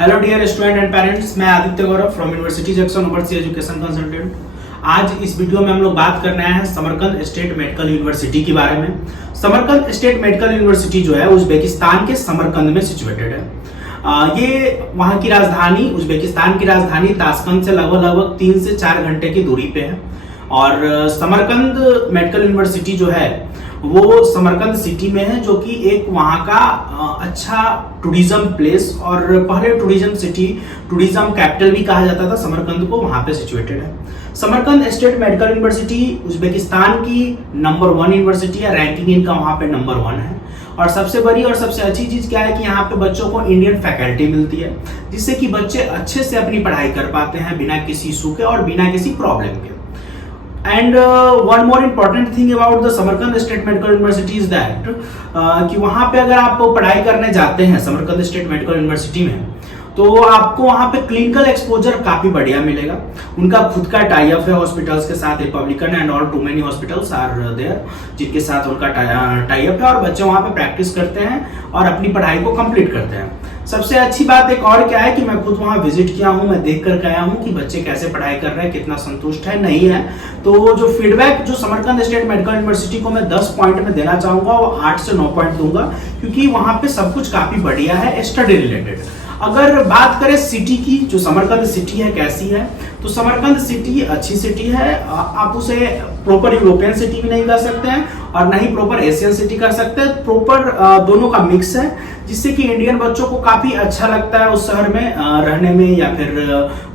Hello dear student and parents, मैं Aditya Gaurav from university junction overseas education consultant. आज इस video में हम लोग बात करने आए हैं समरकंद स्टेट मेडिकल यूनिवर्सिटी के बारे में। समरकंद स्टेट मेडिकल यूनिवर्सिटी जो है उज्बेकिस्तान के समरकंद में सिचुएटेड है। ये वहाँ की राजधानी, उज्बेकिस्तान की राजधानी ताशकंद से लगभग 3 से 4 घंटे की दूरी पे है। और समरकंद मेडिकल यूनिवर्सिटी जो है वो समरकंद सिटी में है, जो कि एक वहाँ का अच्छा टूरिज्म प्लेस और पहले टूरिज्म सिटी, टूरिज्म कैपिटल भी कहा जाता था समरकंद को, वहाँ पे सिचुएटेड है। Samarkand state medical university Uzbekistan की नंबर 1 यूनिवर्सिटी है, रैंकिंग इनका वहाँ पे नंबर 1 है। और सबसे बड़ी और सबसे अच्छी चीज क्या है कि यहाँ पे बच्चों को इंडियन फैकल्टी मिलती है, जिससे कि बच्चे अच्छे से अपनी पढ़ाई कर पाते हैं बिना किसी इशू के और बिना किसी प्रॉब्लम के। And one more important thing about the Samarkand state medical university is that कि वहाँ पे अगर आप पढ़ाई करने जाते हैं समरकंद स्टेट मेडिकल यूनिवर्सिटी में, तो आपको वहाँ पे क्लिनिकल एक्सपोजर काफी बढ़िया मिलेगा। उनका खुद का टाई अप है हॉस्पिटल्स के साथ, Republican and all too many hospitals are there, जिनके साथ उनका टाई अप है और बच्चे वहाँ पे प्रैक्टिस करते हैं और अपनी पढ़ाई को कंप्लीट करते हैं। सबसे अच्छी बात एक और क्या है कि मैं खुद वहाँ विजिट किया हूँ, मैं देख कर आया हूँ कि बच्चे कैसे पढ़ाई कर रहे हैं, कितना संतुष्ट है नहीं है। तो जो फीडबैक जो समरकंद स्टेट मेडिकल यूनिवर्सिटी को मैं 10 पॉइंट में देना चाहूंगा, वो 8 से 9 पॉइंट दूंगा, क्योंकि वहाँ पे सब कुछ काफी बढ़िया है स्टडी रिलेटेड। अगर बात करें सिटी की, जो समरकंद सिटी है कैसी है, तो समरकंद सिटी अच्छी सिटी है। आप उसे प्रॉपर यूरोपियन सिटी भी नहीं कह सकते हैं और ना ही प्रॉपर एशियन सिटी कह सकते हैं, प्रॉपर दोनों का मिक्स है, जिससे कि इंडियन बच्चों को काफी अच्छा लगता है उस शहर में रहने में। या फिर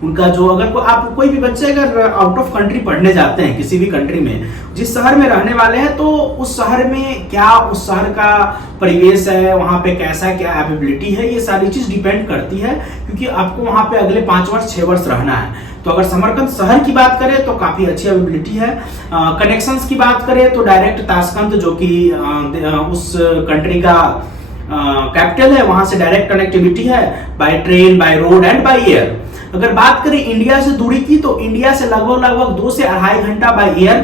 उनका जो अगर आप कोई भी बच्चे अगर आउट ऑफ कंट्री पढ़ने जाते हैं किसी भी कंट्री में, जिस शहर में रहने वाले हैं, तो उस शहर में क्या उस शहर का परिवेश है, वहाँ पे कैसा क्या एबिलिटी है, ये सारी चीज डिपेंड करती है, क्योंकि आपको वहाँ पे अगले 5 वर्ष 6 वर्ष रहना है। तो अगर समरकंद शहर की बात करें तो काफी अच्छी अवेलेबिलिटी है। कनेक्शंस की बात करें तो डायरेक्ट ताशकंद, जो कि उस कंट्री का कैपिटल है, वहां से डायरेक्ट कनेक्टिविटी है by train, by road and by air. अगर बात करें इंडिया से दूरी की, तो इंडिया से लगभग 2 से 2.5 घंटा बाय एयर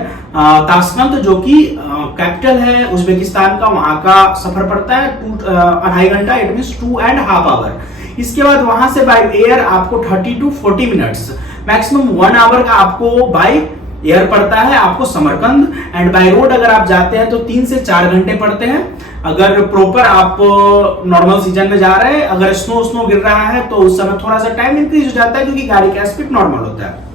ताशकंद, जो कि कैपिटल है उज्बेकिस्तान का, वहां का सफर पड़ता है 2.5 घंटा, इट मींस 2.5 आवर। इसके बाद वहां से बाय एयर आपको 30 to 40 मिनट्स, मैक्सिमम 1 आवर का आपको बाय एयर पड़ता है आपको समरकंद। एंड बाय रोड अगर आप जाते हैं तो 3 से 4 घंटे पड़ते हैं। अगर प्रॉपर आप नॉर्मल सीजन में जा रहे हैं, अगर स्नो गिर रहा है तो उस समय थोड़ा सा टाइम इंक्रीज हो जाता है, क्योंकि गाड़ी का स्पीड नॉर्मल होता है।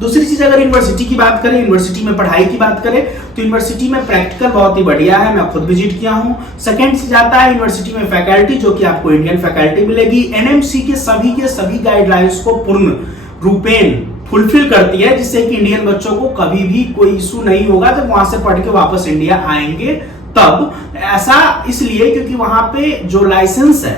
दूसरी चीज, अगर यूनिवर्सिटी की बात करें, यूनिवर्सिटी में पढ़ाई की बात करें, तो यूनिवर्सिटी में प्रैक्टिकल बहुत ही बढ़िया है, मैं खुद विजिट किया हूं। सेकंड चीज आता है यूनिवर्सिटी में फैकल्टी, जो कि आपको इंडियन फैकल्टी मिलेगी। एनएमसी के सभी गाइडलाइंस को पूर्ण रूपेण फुलफिल करती है, जिससे कि इंडियन बच्चों को कभी भी कोई इशू नहीं होगा जब वहां से पढ़ के वापस इंडिया आएंगे तब। ऐसा इसलिए क्योंकि वहां पे जो लाइसेंस है,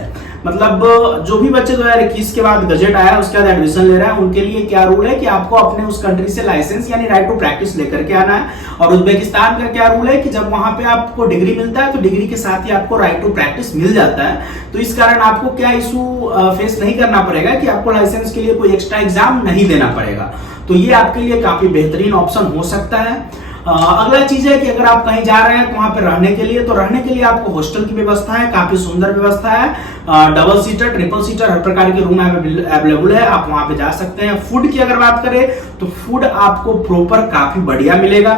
मतलब जो भी बच्चे 2021 के बाद गजेट आया उसके बाद एडमिशन ले रहा है, उनके लिए क्या रूल है कि आपको अपने उस कंट्री से लाइसेंस यानी राइट टू प्रैक्टिस लेकर के आना है। और उज्बेकिस्तान का क्या रूल है कि जब वहां पे आपको डिग्री मिलता है तो डिग्री के साथ ही आपको राइट टू प्रैक्टिस मिल जाता है। तो इस कारण आपको क्या इशू फेस नहीं करना पड़ेगा कि आपको लाइसेंस के लिए कोई एक्स्ट्रा एग्जाम नहीं देना पड़ेगा। तो ये आपके लिए काफी बेहतरीन ऑप्शन हो सकता है। अगला चीज है कि अगर आप कहीं जा रहे हैं तो वहां पे रहने के लिए आपको हॉस्टल की व्यवस्था है, काफी सुंदर व्यवस्था है। डबल सीटर, ट्रिपल सीटर, हर प्रकार के रूम अवेलेबल है, आप वहां पे जा सकते हैं। फूड की अगर बात करें तो फूड आपको प्रॉपर काफी बढ़िया मिलेगा,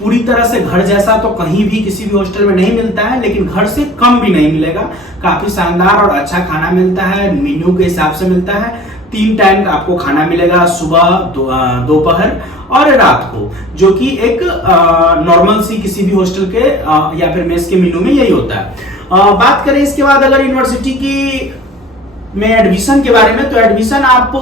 पूरी तरह से घर जैसा तो कहीं भी किसी भी हॉस्टल में नहीं मिलता है, लेकिन घर से कम भी नहीं मिलेगा। काफी शानदार और अच्छा खाना मिलता है, मेन्यू के हिसाब से मिलता है। 3 टाइम का आपको खाना मिलेगा, सुबह, दोपहर और रात को, जो कि एक नॉर्मल सी किसी भी हॉस्टल के या फिर मेस के मेन्यू में यही होता है। बात करें इसके बाद अगर यूनिवर्सिटी की में एडमिशन के बारे में, तो एडमिशन आप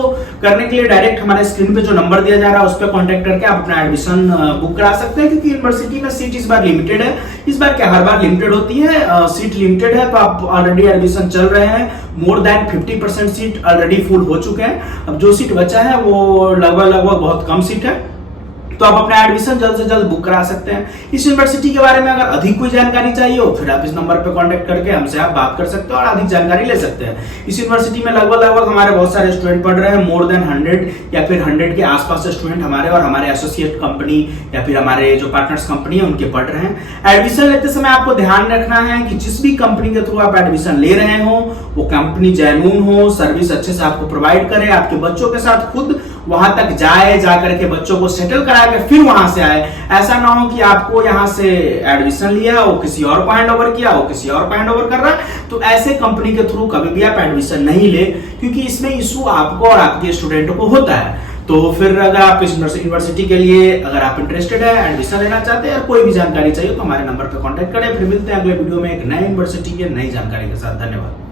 करने के लिए डायरेक्ट हमारे स्क्रीन पे जो नंबर दिया जा रहा है उस पर कांटेक्ट करके आप अपना एडमिशन बुक करा सकते हैं, क्योंकि यूनिवर्सिटी में सीट इस बार लिमिटेड है। इस बार क्या, हर बार लिमिटेड होती है, सीट लिमिटेड है, तो आप ऑलरेडी एडमिशन चल रहे हैं। More than 50% seat already full हो चुके हैं। अब जो सीट बचा है वो लगभग बहुत कम सीट है। तो आप अपना एडमिशन जल्द से जल्द बुक करा सकते हैं। इस यूनिवर्सिटी के बारे में अगर अधिक कोई जानकारी चाहिए हो फिर आप इस नंबर पर कांटेक्ट करके हमसे आप बात कर सकते हो और अधिक जानकारी ले सकते हैं। इस यूनिवर्सिटी में लगभग हमारे बहुत सारे स्टूडेंट पढ़ रहे हैं, मोर देन 100 या फिर 100 के आसपास स्टूडेंट हमारे और हमारे एसोसिएट कंपनी या फिर हमारे जो पार्टनर्स कंपनी है उनके पढ़ रहे हैं। एडमिशन लेते समय आपको ध्यान रखना है कि जिस भी कंपनी के थ्रू आप एडमिशन ले रहे हो वो कंपनी जेन्युइन हो, सर्विस अच्छे से आपको प्रोवाइड करे, आपके बच्चों के साथ खुद वहां तक जाए, जाकर के बच्चों को सेटल करा के फिर वहां से आए। ऐसा ना हो कि आपको यहां से एडमिशन लिया, वो किसी और को हैंड ओवर किया, वो किसी और को हैंड ओवर कर रहा है। तो ऐसे कंपनी के थ्रू कभी भी आप एडमिशन नहीं ले, क्योंकि इसमें इशू आपको और आपके स्टूडेंट को होता है। तो फिर अगर आप इस यूनिवर्सिटी के लिए अगर आप इंटरेस्टेड है, एडमिशन लेना चाहते हैं और कोई भी जानकारी चाहिए तो हमारे नंबर पर कांटेक्ट करें। फिर मिलते हैं अगले वीडियो में एक नई यूनिवर्सिटी के नई जानकारी के साथ। धन्यवाद।